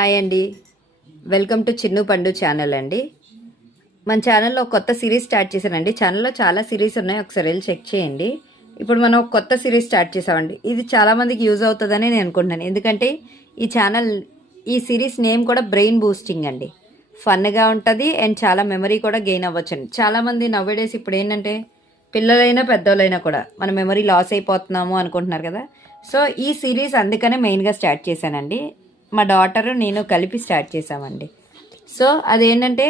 Hi అండి. Welcome to Chinnu పండు channel అండి. మన ఛానల్లో కొత్త సిరీస్ స్టార్ట్ చేశానండి. ఛానల్లో చాలా సిరీస్ ఉన్నాయి, ఒకసారి వెళ్ళి చెక్ చేయండి. ఇప్పుడు మనం ఒక కొత్త సిరీస్ స్టార్ట్ చేసామండి. ఇది చాలామందికి యూజ్ అవుతుందని నేను అనుకుంటున్నాను. ఎందుకంటే ఈ సిరీస్ నేమ్ కూడా బ్రెయిన్ బూస్టింగ్ అండి. ఫన్గా ఉంటుంది అండ్ చాలా మెమరీ కూడా గెయిన్ అవ్వచ్చండి. చాలామంది నవ్వేడేసి ఇప్పుడు ఏంటంటే పిల్లలైనా పెద్దోళ్ళైనా కూడా మన మెమరీ లాస్ అయిపోతున్నాము అనుకుంటున్నారు కదా. సో ఈ సిరీస్ అందుకనే మెయిన్గా స్టార్ట్ చేశానండి. మా డాటర్ నేను కలిపి స్టార్ట్ చేసామండి. సో అదేంటంటే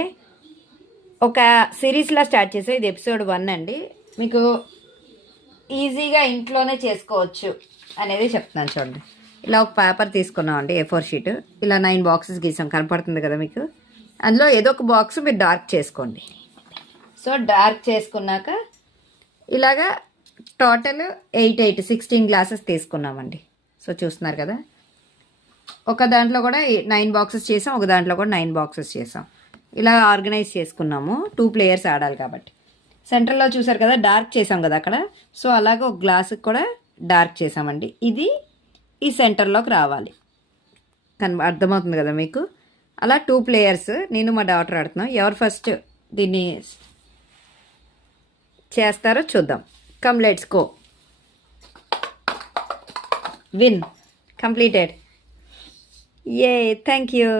ఒక సిరీస్లా స్టార్ట్ చేసాం. ఇది ఎపిసోడ్ 1 అండి. మీకు ఈజీగా ఇంట్లోనే చేసుకోవచ్చు అనేది చెప్తున్నాను చూడండి. ఇలా ఒక పేపర్ తీసుకున్నామండి, A4 షీట్. ఇలా 9 బాక్సెస్ గీసాం, కనపడుతుంది కదా మీకు. అందులో ఏదో ఒక బాక్స్ మీరు డార్క్ చేసుకోండి. సో డార్క్ చేసుకున్నాక ఇలాగా టోటల్ 16 గ్లాసెస్ తీసుకున్నామండి. సో చూస్తున్నారు కదా, ఒక దాంట్లో కూడా 9 బాక్సెస్ చేసాం, ఒక దాంట్లో కూడా 9 బాక్సెస్ చేసాం. ఇలా ఆర్గనైజ్ చేసుకున్నాము. 2 ప్లేయర్స్ ఆడాలి కాబట్టి. సెంటర్లో చూసారు కదా, డార్క్ చేసాం కదా అక్కడ. సో అలాగే ఒక గ్లాసుకి కూడా డార్క్ చేసామండి. ఇది ఈ సెంటర్లోకి రావాలి. అర్థమవుతుంది కదా మీకు. అలా 2 ప్లేయర్స్, నేను మా డాటర్ ఆడుతున్నాం. ఎవరు ఫస్ట్ దీన్ని చేస్తారో చూద్దాం. Come let's go. Win completed. Yay, thank you.